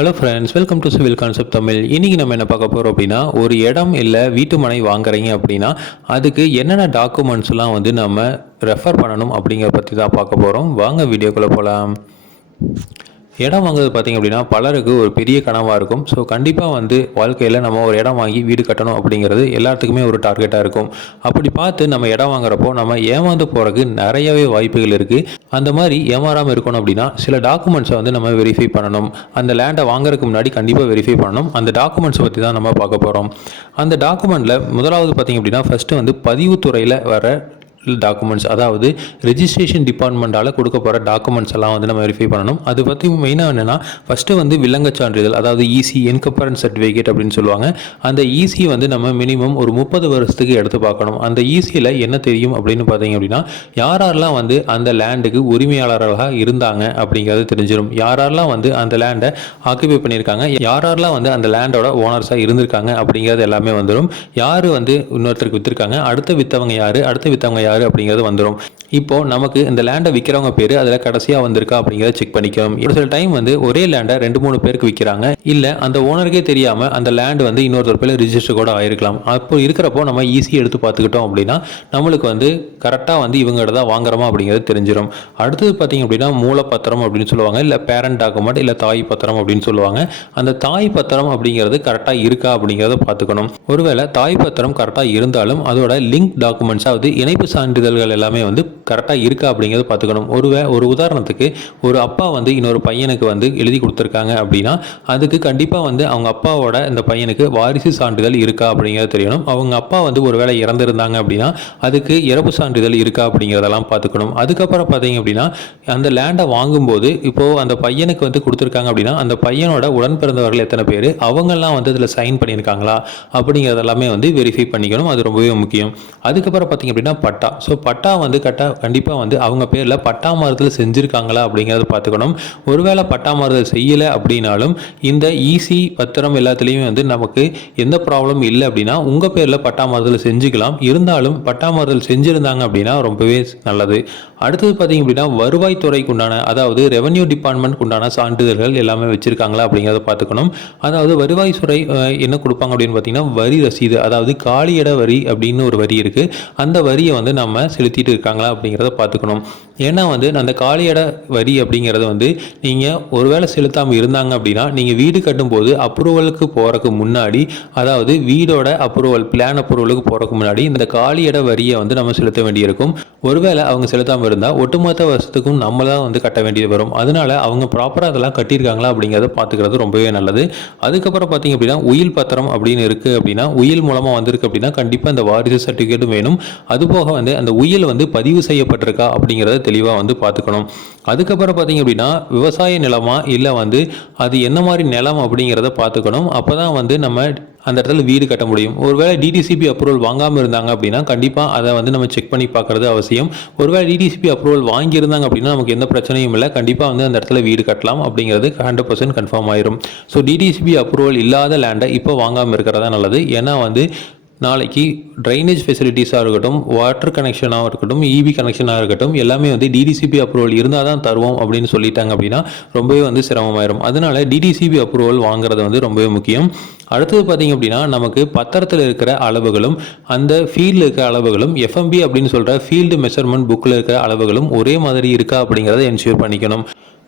Hello friends, welcome to civil concept Tamil. இன்றைக்கி நம்ம என்ன பார்க்க போகிறோம் அப்படின்னா, ஒரு இடம் இல்லை வீட்டு மனை வாங்குறீங்க அப்படின்னா அதுக்கு என்னென்ன டாக்குமெண்ட்ஸ்லாம் வந்து நம்ம ரெஃபர் பண்ணணும் அப்படிங்கிற பற்றி தான் பார்க்க போகிறோம். வாங்க வீடியோக்குள்ளே போகலாம். இடம் வாங்குறது பார்த்திங்க அப்படின்னா பலருக்கு ஒரு பெரிய கனவாக இருக்கும். ஸோ கண்டிப்பாக வந்து வாழ்க்கையில் நம்ம ஒரு இடம் வாங்கி வீடு கட்டணும் அப்படிங்கிறது எல்லாத்துக்குமே ஒரு டார்கெட்டாக இருக்கும். அப்படி பார்த்து நம்ம இடம் வாங்குறப்போ நம்ம ஏமாந்து போகிறதுக்கு நிறையவே வாய்ப்புகள் இருக்குது. அந்த மாதிரி ஏமாறாமல் இருக்கணும் அப்படின்னா சில டாக்குமெண்ட்ஸை வந்து நம்ம வெரிஃபை பண்ணணும். அந்த லேண்டை வாங்குறதுக்கு முன்னாடி கண்டிப்பாக வெரிஃபை பண்ணணும். அந்த டாக்குமெண்ட்ஸை பற்றி தான் நம்ம பார்க்க போகிறோம். அந்த டாக்குமெண்ட்டில் முதலாவது பார்த்திங்க அப்படின்னா ஃபஸ்ட்டு வந்து பதிவுத்துறையில் வர டாக்குமெண்ட்ஸ், அதாவது ரெஜிஸ்ட்ரேஷன் டிபார்ட்மெண்ட்டால் கொடுக்க போகிற டாக்குமெண்ட்ஸ் எல்லாம் வந்து நம்ம வெரிஃபை பண்ணணும். அது பற்றி மெயினாக என்னென்னா ஃபஸ்ட்டு வந்து வில்லங்கச் சான்றிதழ், அதாவது இசி என்கம்பரன்ஸ் சர்டிஃபிகேட் அப்படின்னு சொல்லுவாங்க. அந்த இசி வந்து நம்ம மினிமம் ஒரு 30 வருஷத்துக்கு எடுத்து பார்க்கணும். அந்த இசியில் என்ன தெரியும் அப்படின்னு பார்த்தீங்க அப்படின்னா யாரெல்லாம் வந்து அந்த லேண்டுக்கு உரிமையாளர்களாக இருந்தாங்க அப்படிங்கிறது தெரிஞ்சிடும். யாரெல்லாம் வந்து அந்த லேண்டை ஆக்குபை பண்ணியிருக்காங்க, யாரெல்லாம் வந்து அந்த லேண்டோட ஓனர்ஸாக இருந்திருக்காங்க அப்படிங்கிறது எல்லாமே வந்துடும். யார் வந்து இன்னொருத்தருக்கு விற்றுருக்காங்க, அடுத்த விற்றவங்க யார், அடுத்த விற்றவங்க யார் அப்படிங்கிறது வந்துடும். இப்போ நமக்கு இந்த லேண்டை விற்கிறவங்க பேர் அதில் கடைசியாக வந்திருக்கா அப்படிங்கிறத செக் பண்ணிக்கணும். ஒரு சில டைம் வந்து ஒரே லேண்டை 2-3 பேருக்கு விற்கிறாங்க, இல்லை அந்த ஓனருக்கே தெரியாமல் அந்த லேண்டு வந்து இன்னொருத்தர் பேர் ரிஜிஸ்டர் கூட ஆயிருக்கலாம். அப்போ இருக்கிறப்போ நம்ம ஈஸியாக எடுத்து பார்த்துக்கிட்டோம் அப்படின்னா நம்மளுக்கு வந்து கரெக்டாக வந்து இவங்ககிட்ட தான் வாங்குறோமா அப்படிங்கிறது தெரிஞ்சிடும். அடுத்தது பார்த்திங்க அப்படின்னா மூலப்பத்திரம் அப்படின்னு சொல்லுவாங்க, இல்லை பேரண்ட் டாக்குமெண்ட், இல்லை தாய் பத்திரம் அப்படின்னு சொல்லுவாங்க. அந்த தாய் பத்திரம் அப்படிங்கிறது கரெக்டாக இருக்கா அப்படிங்கிறத பார்த்துக்கணும். ஒருவேளை தாய் பத்திரம் கரெக்டாக இருந்தாலும் அதோட லிங்க் டாக்குமெண்ட்ஸ், அதாவது இணைப்பு சான்றிதழ்கள் எல்லாமே வந்து கரெக்டாக இருக்கா அப்படிங்கிறத பார்த்துக்கணும். ஒரு உதாரணத்துக்கு ஒரு அப்பா வந்து இன்னொரு பையனுக்கு வந்து எழுதி கொடுத்துருக்காங்க அப்படின்னா அதுக்கு கண்டிப்பாக வந்து அவங்க அப்பாவோட இந்த பையனுக்கு வாரிசு சான்றிதழ் இருக்கா அப்படிங்கிறது தெரியணும். அவங்க அப்பா வந்து ஒரு வேளை இறந்துருந்தாங்க அப்படின்னா அதுக்கு இறப்பு சான்றிதழ் இருக்கா அப்படிங்கிறதெல்லாம் பார்த்துக்கணும். அதுக்கப்புறம் பார்த்தீங்க அப்படின்னா அந்த லேண்டை வாங்கும்போது இப்போது அந்த பையனுக்கு வந்து கொடுத்துருக்காங்க அப்படின்னா அந்த பையனோட உடன் பிறந்தவர்கள் எத்தனை பேர், அவங்கெல்லாம் வந்து அதில் சைன் பண்ணியிருக்காங்களா அப்படிங்கிறதெல்லாமே வந்து வெரிஃபை பண்ணிக்கணும். அது ரொம்பவே முக்கியம். அதுக்கப்புறம் பார்த்தீங்க அப்படின்னா பட்டா. ஸோ பட்டா வந்து கண்டிப்பாக வந்து அவங்க பேரில் பட்டா மாறுதல் செஞ்சுருக்காங்களா அப்படிங்கிறத பார்த்துக்கணும். ஒருவேளை பட்டா மாறுதல் செய்யலை அப்படின்னாலும் இந்த ஈசி பத்திரம் எல்லாத்துலேயுமே வந்து நமக்கு எந்த ப்ராப்ளம் இல்லை அப்படின்னா உங்கள் பேரில் பட்டா மாறுதல் செஞ்சுக்கலாம். இருந்தாலும் பட்டா மாறுதல் செஞ்சுருந்தாங்க அப்படின்னா ரொம்பவே நல்லது. அடுத்தது பார்த்தீங்க அப்படின்னா வருவாய்த்துறைக்கு உண்டான, அதாவது ரெவன்யூ டிபார்ட்மெண்ட் உண்டான சான்றிதழ்கள் எல்லாமே வச்சுருக்காங்களா அப்படிங்கிறத பார்த்துக்கணும். அதாவது வருவாய்த்துறை என்ன கொடுப்பாங்க அப்படின்னு பார்த்தீங்கன்னா வரி ரசீது, அதாவது காலியிட வரி அப்படின்னு ஒரு வரி இருக்குது. அந்த வரியை வந்து நம்ம செலுத்திட்டு இருக்காங்களா அப்படிங்கிறத பார்த்துக்கணும். ஏன்னா வந்து அந்த காலியிட வரி அப்படிங்கிறது வந்து நீங்கள் ஒருவேளை செலுத்தாமல் இருந்தாங்க அப்படின்னா நீங்கள் வீடு கட்டும்போது அப்ரூவலுக்கு போகிறதுக்கு முன்னாடி, அதாவது வீடோட அப்ரூவல், பிளான் அப்ரூவலுக்கு போகிறதுக்கு முன்னாடி இந்த காலியிட வரியை வந்து நம்ம செலுத்த வேண்டியிருக்கும். ஒருவேளை அவங்க செலுத்தாமல் இருந்தால் ஒட்டுமொத்த வருஷத்துக்கும் நம்ம தான் வந்து கட்ட வேண்டியது வரும். அதனால அவங்க ப்ராப்பராக அதெல்லாம் கட்டியிருக்காங்களா அப்படிங்கிறத பார்த்துக்கிறது ரொம்பவே நல்லது. அதுக்கப்புறம் பார்த்தீங்க அப்படின்னா உயில் பத்திரம் அப்படின்னு இருக்குது அப்படின்னா உயில் மூலமாக வந்திருக்கு அப்படின்னா கண்டிப்பாக இந்த வாரிசு சர்டிஃபிகேட்டும் வேணும். அதுபோக வந்து அந்த உயில் வந்து பதிவு செய்யப்பட்டிருக்கா அப்படிங்கிறத தெளிவாக வந்து பார்த்துக்கணும். அதுக்கப்புறம் பார்த்தீங்க அப்படின்னா விவசாய நிலமா இல்லை வந்து அது என்ன மாதிரி நிலம் அப்படிங்கிறத பார்த்துக்கணும். அப்போ தான் வந்து நம்ம அந்த இடத்துல வீடு கட்ட முடியும். ஒருவேளை டிடிசிபி அப்ரூவல் வாங்காமல் இருந்தாங்க அப்படின்னா கண்டிப்பாக அதை வந்து நம்ம செக் பண்ணி பார்க்குறது அவசியம். ஒருவேளை டிடிசிபி அப்ரூவல் வாங்கியிருந்தாங்க அப்படின்னா நமக்கு எந்த பிரச்சனையும் இல்லை, கண்டிப்பாக வந்து அந்த இடத்துல வீடு கட்டலாம் அப்படிங்கிறது 100% கன்ஃபார்ம் ஆயிரும். ஸோ டிடிசிபி அப்ரூவல் இல்லாத லேண்டை இப்போ வாங்காமல் இருக்கிறதா நல்லது. ஏன்னா வந்து நாளைக்கு ட்ரைனேஜ் ஃபெசிலிட்டிஸாக இருக்கட்டும், வாட்டர் கனெக்ஷனாக இருக்கட்டும், இபி கனெக்ஷனாக இருக்கட்டும், எல்லாமே வந்து டிடிசிபி அப்ரூவல் இருந்தால் தான் தருவோம் அப்படின்னு சொல்லிட்டாங்க அப்படின்னா ரொம்பவே வந்து சிரமமாயிரும். அதனால டிடிசிபி அப்ரூவல் வாங்குறது வந்து ரொம்பவே முக்கியம். அடுத்தது பார்த்திங்க அப்படின்னா நமக்கு பத்திரத்தில் இருக்கிற அளவுகளும் அந்த ஃபீல்டில் இருக்கிற அளவுகளும் எஃப்எம்பி அப்படின்னு சொல்கிற ஃபீல்டு மெஷர்மெண்ட் புக்கில் இருக்கிற அளவுகளும் ஒரே மாதிரி இருக்கா அப்படிங்கிறத என்ஷூர் பண்ணிக்கணும்.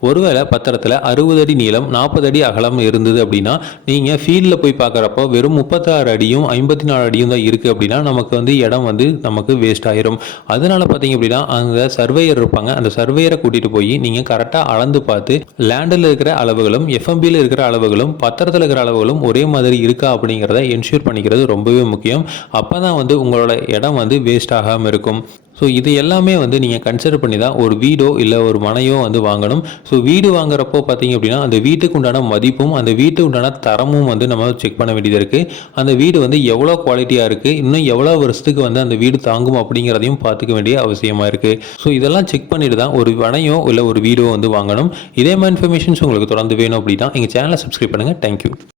ஒருவேளை பத்திரத்தில் 60 அடி நீளம் 40 அடி அகலம் இருந்தது அப்படின்னா நீங்கள் ஃபீல்டில் போய் பார்க்குறப்போ வெறும் 36 அடியும் 54 அடியும் தான் இருக்குது அப்படின்னா நமக்கு வந்து இடம் வந்து நமக்கு வேஸ்ட் ஆயிரும். அதனால் பார்த்தீங்க அப்படின்னா அந்த சர்வேயர் இருப்பாங்க, அந்த சர்வேயரை கூட்டிகிட்டு போய் நீங்கள் கரெக்டாக அளந்து பார்த்து லேண்டில் இருக்கிற அளவுகளும் எஃப்எம்பியில் இருக்கிற அளவுகளும் பத்திரத்தில் இருக்கிற அளவுகளும் ஒரே மாதிரி இருக்கா அப்படிங்கிறத என்ஷூர் பண்ணிக்கிறது ரொம்பவே முக்கியம். அப்போ தான் வந்து உங்களோட இடம் வந்து வேஸ்ட் ஆகாமல் இருக்கும். ஸோ இது எல்லாமே வந்து நீங்கள் கன்சிடர் பண்ணி தான் ஒரு வீடோ இல்லை ஒரு மனையோ வந்து வாங்கணும். ஸோ வீடு வாங்குறப்போ பார்த்தீங்க அப்படின்னா அந்த வீட்டுக்கு உண்டான மதிப்பும் அந்த வீட்டுக்கு உண்டான தரமும் வந்து நம்ம செக் பண்ண வேண்டியது இருக்குது. அந்த வீடு வந்து எவ்வளோ குவாலிட்டியாக இருக்குது, இன்னும் எவ்வளோ வருஷத்துக்கு வந்து அந்த வீடு தாங்கும் அப்படிங்கிறதையும் பார்த்துக்க வேண்டிய அவசியமாக இருக்குது. ஸோ இதெல்லாம் செக் பண்ணிட்டு தான் ஒரு மனையோ இல்லை ஒரு வீடோ வந்து வாங்கணும். இதே மாதிரி இன்ஃபர்மேஷன்ஸ் உங்களுக்கு தொடர்ந்து வேணும் அப்படின்னா எங்கள் சேனலை சப்ஸ்கிரைப் பண்ணுங்கள். தேங்க்யூ.